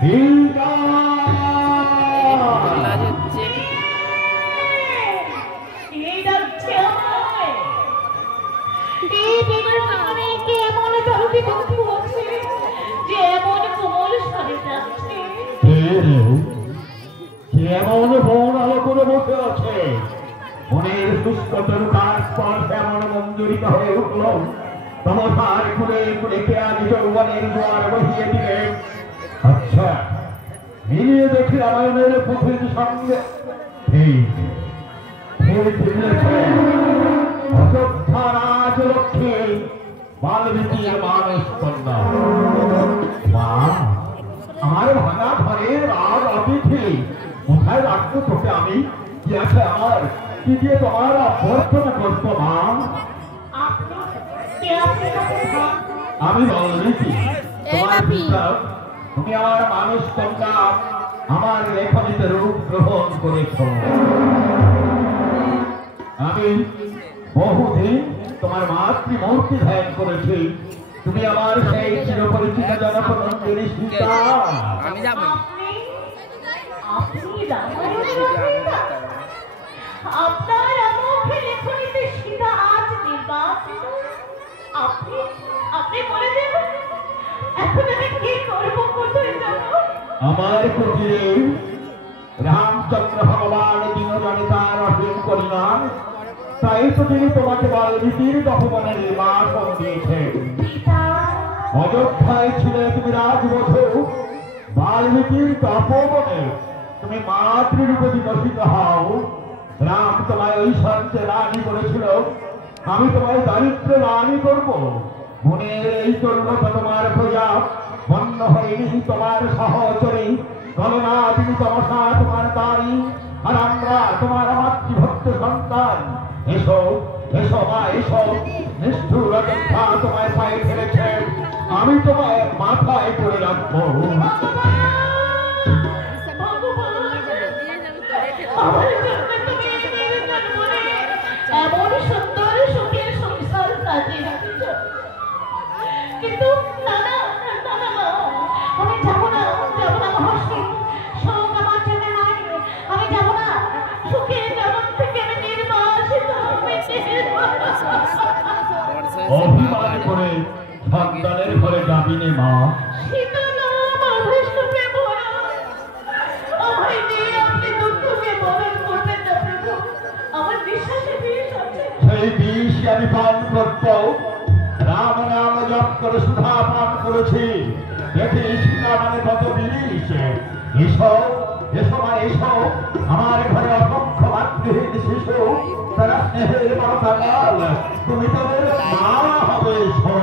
কেমন বন আলো করে বসে আছে মনের সুস্থতর তারপর এমন মঞ্জুরিত হয়ে উঠল তমসার খুলে খুলে কেয়ালি যৌবনের জোয়ার বসিয়ে দিলে। আচ্ছা মিলিয়ে দেখি রামায়ণের পুঁথির সঙ্গে অযোধ্যা রাজলক্ষ্মী বাল্মীকির মানস কন্যা। মা আমার ভাঙা ঘরের রাজ অতিথি কোথায় রাখবো তোকে আমি? কি আছে আমার কি দিয়ে তোমার অভ্যর্থনা করবো মা? আমি বাল্মীকি তোমার পিতা। তুমি আমার মানুষ কন্যা আমার লেখনীতে রূপ গ্রহণ করেছ। আমি বহুদিন তোমার মাতৃমূর্তি ধ্যান করেছি। তুমি আমার সেই চিরপরিচিত জনকনন্দিনী সীতা। আমি যাব আপনার মুখে লেখনীতে সীতা আজ নির্বাচিত। আপনি বলে দেবেন এখন আমি কি করবো কোথায় যাবো? আমার কুটিরে রামচন্দ্র ভগবান দিনজনে তার অসীম করিলেন, তাই তো তিনি তোমাকে বাল্মীকির তপবনে নির্বাসন দিয়েছেন। অযোধ্যায় ছিলে তুমি রাজবধূ, বাল্মীকির তপবনে তুমি মাতৃরূপে বিকশিত হও। রাম তোমায় ওই সঞ্চে রানী করেছিল, আমি তোমায় দারিদ্র রানী করব। মনের এই তরুণতা তোমার প্রজা বন্য হয়নি তোমার সহচরী, গণনা তিনি তমসা তোমার দাঁড়ি, আর আমরা তোমার মাতৃভক্ত সন্তান। এসো এসো মা এসো, নিষ্ঠুর অযোধ্যা তোমায় পায়ে ফেলেছে, আমি তোমায় মাথায় করে রাখবো। এমন সুন্দর সুখের সংসার সাজিয়ে রাখছ, কিন্তু না না না না না, আমি যাবো না মহর্ষি, শোক আমার চেনে নাই। আমি যাবো না, সুখের জগৎ থেকে আমি নির্বাসিত অভিমান করে সন্তানের ঘরে যাবি নে মা। সেই বিষ আমি পান করত, রাম নাম জপ করে সুধা পান করেছি, দেখি সীতা মানে কত বিষ। এসো এসো মা এসো, আমার ঘরে অসংখ্য মাতৃহীন শিশু, তারা স্নেহের বড় কাল, তুমি তাদের মা হবে। এসো।